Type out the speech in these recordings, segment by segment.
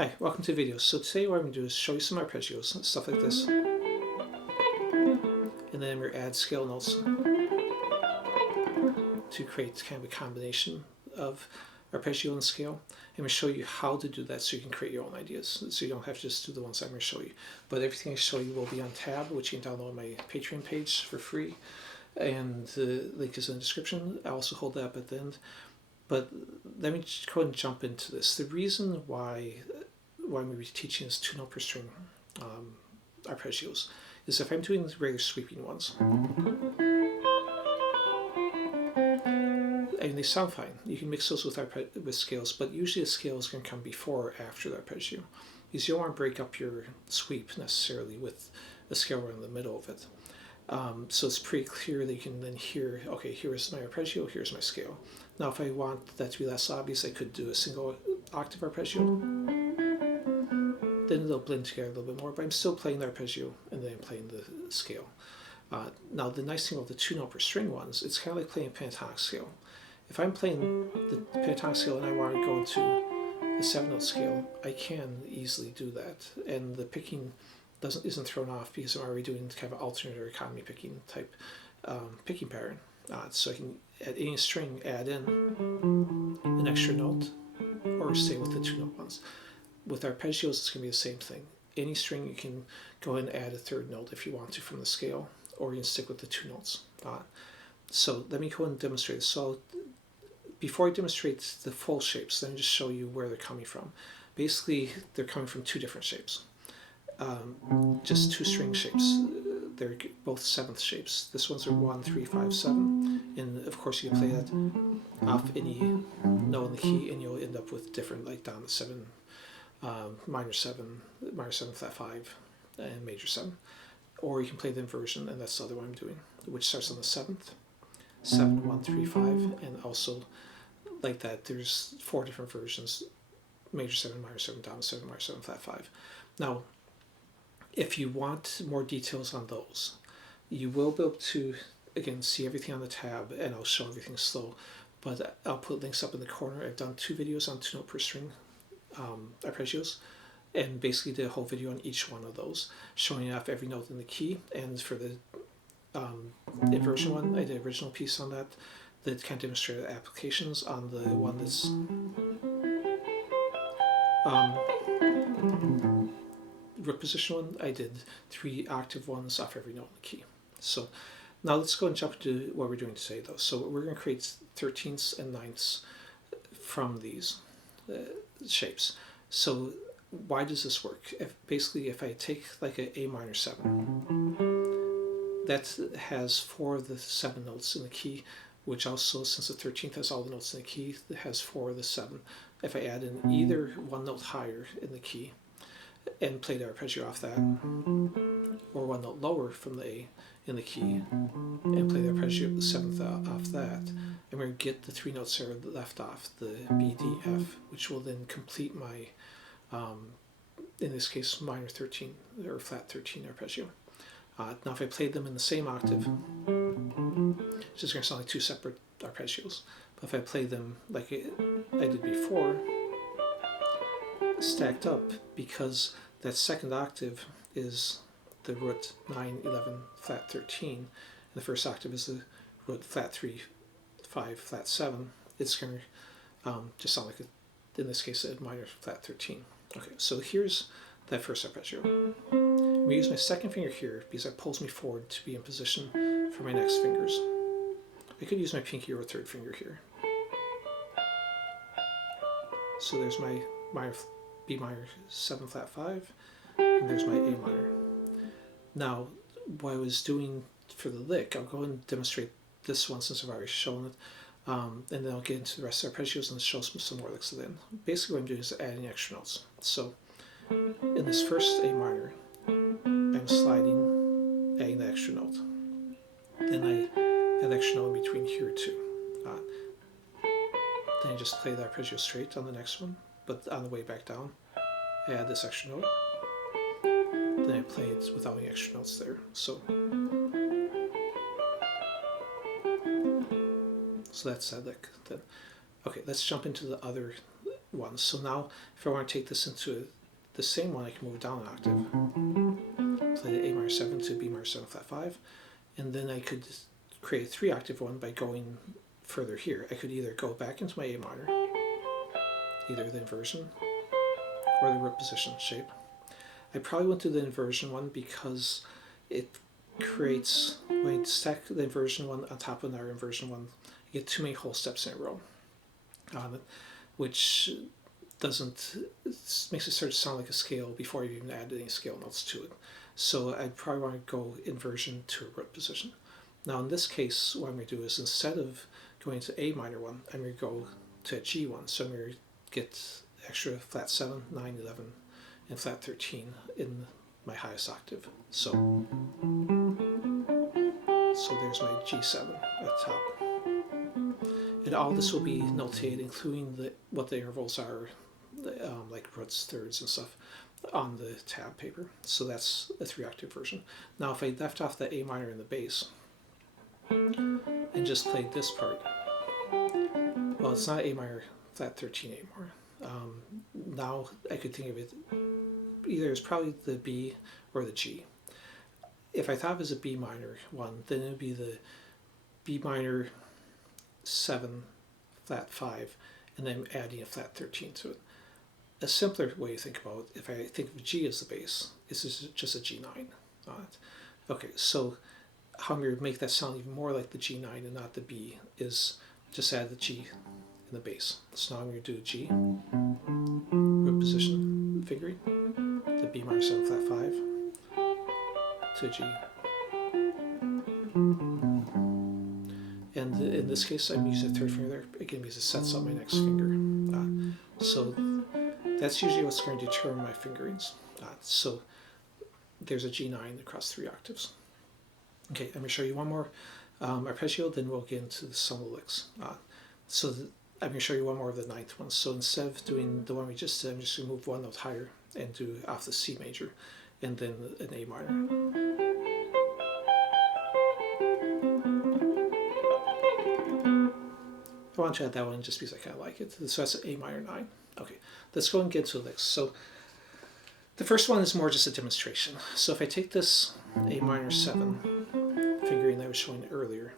Hi, welcome to the video. So today what I'm going to do is show you some arpeggios, stuff like this, and then we're add scale notes to create kind of a combination of arpeggio and scale. I'm going to show you how to do that so you can create your own ideas, so you don't have to just do the ones I'm going to show you. But everything I show you will be on tab, which you can download on my Patreon page for free, and the link is in the description. I also hold that up at the end. But let me just go ahead and jump into this. The reason why I'm going to be teaching is 2-note per string arpeggios is if I'm doing the regular sweeping ones, and they sound fine. You can mix those with scales, but usually the scale is going to come before or after the arpeggio, because you don't want to break up your sweep necessarily with a scale right in the middle of it. So it's pretty clear that you can then hear, okay, here's my arpeggio, here's my scale. Now if I want that to be less obvious, I could do a single octave arpeggio. Then they'll blend together a little bit more, but I'm still playing the arpeggio and then I'm playing the scale. Now the nice thing about the 2-note per string ones, it's kind of like playing a pentatonic scale. If I'm playing the pentatonic scale and I want to go into the 7-note scale, I can easily do that, and the picking isn't thrown off because I'm already doing kind of an alternate or economy picking type picking pattern. So I can at any string add in an extra note or stay with the 2-note ones. With arpeggios, it's going to be the same thing. Any string you can go ahead and add a third note if you want to from the scale, or you can stick with the 2 notes. So let me go ahead and demonstrate this. So before I demonstrate the full shapes, let me just show you where they're coming from. Basically, they're coming from 2 different shapes. Just 2 string shapes. They're both 7th shapes. This one's are 1, 3, 5, 7, and of course you can play that off any note in the key, and you'll end up with different, like down to 7, minor 7, flat 5, and major 7. Or you can play the inversion, and that's the other one I'm doing, which starts on the 7th, 7, 1, 3, 5, and also like that. There's 4 different versions: major 7, minor 7, down to 7, minor 7, flat 5. Now, if you want more details on those, you will be able to, again, see everything on the tab, and I'll show everything slow, but I'll put links up in the corner. I've done 2 videos on 2-note per string arpeggios, and basically did a whole video on each one of those, showing off every note in the key. And for the inversion one, I did an original piece on that kind of demonstrated applications. On the one that's root position one, I did 3 octave ones off every note in the key. So now let's go and jump into what we're doing today, though. So we're going to create 13ths and 9ths from these shapes. So why does this work? Basically, if I take like a A minor 7, that has 4 of the 7 notes in the key, which also, since the 13th has all the notes in the key, it has 4 of the 7. If I add in either 1 note higher in the key and play the arpeggio off that, or 1 note lower from the A in the key and play the arpeggio 7th off that, I'm going to get the 3 notes that are left off, the B, D, F, which will then complete my, in this case, minor 13 or flat 13 arpeggio. Now if I played them in the same octave, it's just going to sound like 2 separate arpeggios. But if I play them like I did before, stacked up, because that 2nd octave is the root 9, 11, flat 13, and the 1st octave is the root flat 3, 5, flat 7, it's going to just sound like, in this case, a minor flat 13. Okay, so here's that first arpeggio. I'm going to use my 2nd finger here because that pulls me forward to be in position for my next fingers. I could use my pinky or 3rd finger here. So there's my minor, B minor 7 flat 5, and there's my A minor. Now, what I was doing for the lick, I'll go and demonstrate this one since I've already shown it, and then I'll get into the rest of the arpeggios and show some more licks then. Basically what I'm doing is adding extra notes. So in this first A minor, I'm sliding, adding the extra note. Then I add extra note in between here too. Then I just play the arpeggio straight on the next one, but on the way back down, I add this extra note. Then I play it without any extra notes there. So that's that lick. Then, okay, let's jump into the other ones. So now if I want to take this into the same one, I can move down an octave, play the A minor 7 to B minor 7 flat 5, and then I could create a 3-octave one by going further here. I could either go back into my A minor, either the inversion or the root position shape. I probably went to the inversion one because it creates, when you stack the inversion one on top of another inversion one, you get too many whole steps in a row, which doesn't, it makes it start to sound like a scale before you even add any scale notes to it. So I'd probably want to go inversion to a root position. Now in this case, what I'm going to do is instead of going to A minor one, I'm going to go to a G one. So I'm going to get extra flat 7, 9, 11, and flat 13 in my highest octave. So there's my G7 at the top. And all this will be notated, including what the intervals are, like roots, thirds, and stuff, on the tab paper. So that's a 3-octave version. Now if I left off the A minor in the bass and just played this part, well, it's not A minor flat 13 anymore. Now I could think of it either as probably the B or the G. If I thought of it as a B minor one, then it would be the B minor 7 flat 5 and then adding a flat 13 to it. A simpler way to think about it, if I think of G as the bass, is just a G9 on it. Okay, so how I'm going to make that sound even more like the G9 and not the B is just add the G in the bass. So now I'm going to do a G, root position, fingering, the B minor 7 flat 5 to a G. And in this case, I'm using a third finger there, again, because it sets up my next finger. So that's usually what's going to determine my fingerings. So there's a G9 across 3 octaves. Okay, I'm going to show you one more arpeggio, then we'll get into the solo licks. I'm going to show you one more of the 9th one. So instead of doing the one we just did, I'm just going to move one note higher and do off the C major, and then an A minor. I want to add that one just because I kind of like it. So that's A minor 9. Okay, let's go and get to the licks. So the first one is more just a demonstration. So if I take this A minor 7 fingering that I was showing earlier,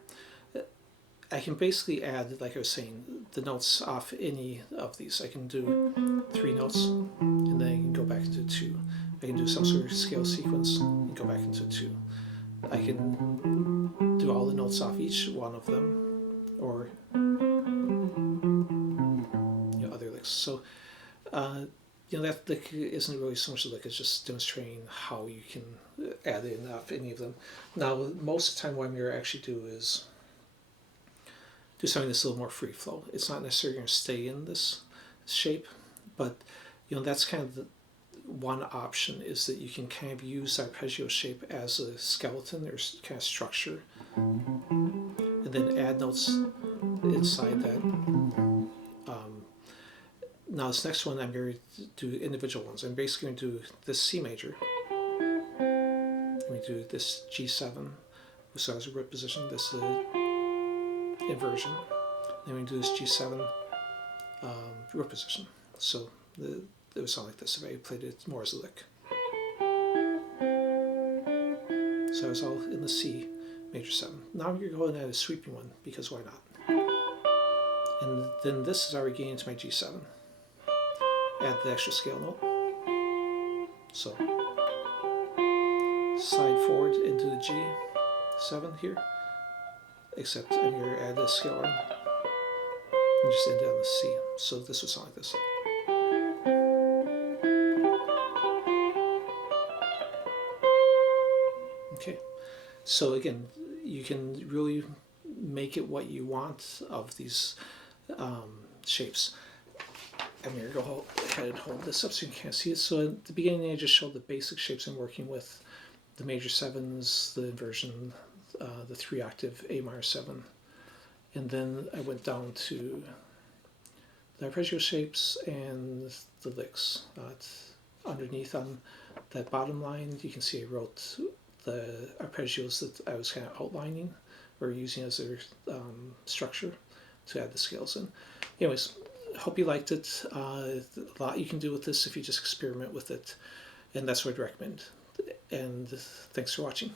I can basically add, like I was saying, the notes off any of these. I can do 3 notes, and then I can go back into 2. I can do some sort of scale sequence and go back into 2. I can do all the notes off each one of them, or other licks. So that lick isn't really so much a lick, it's just demonstrating how you can add in off any of them. Now, most of the time what I'm going to actually do is do something that's a little more free flow. It's not necessarily going to stay in this shape, but that's kind of the one option, is that you can kind of use arpeggio shape as a skeleton or kind of structure, and then add notes inside that. Now this next one, I'm going to do individual ones. I'm basically going to do this C major. I'm going to do this G7, so as a root position. This is inversion. Then we do this G7 root position. So it would sound like this if I played it more as a lick. So I was all in the C major 7. Now I'm going to go and add a sweeping one, because why not? And then this is already getting into my G7. Add the extra scale note. So slide forward into the G7 here, except I'm going to add a scale one and just end it on the C. So this would sound like this. Okay, so again, you can really make it what you want of these shapes. I'm going to go ahead and hold this up so you can't see it. So at the beginning, I just showed the basic shapes I'm working with: the major 7s, the inversion, the 3-octave A minor 7, and then I went down to the arpeggio shapes and the licks. Underneath on that bottom line, you can see I wrote the arpeggios that I was kind of outlining or using as their structure to add the scales in. Anyways, hope you liked it. A lot you can do with this if you just experiment with it, and that's what I'd recommend. And thanks for watching.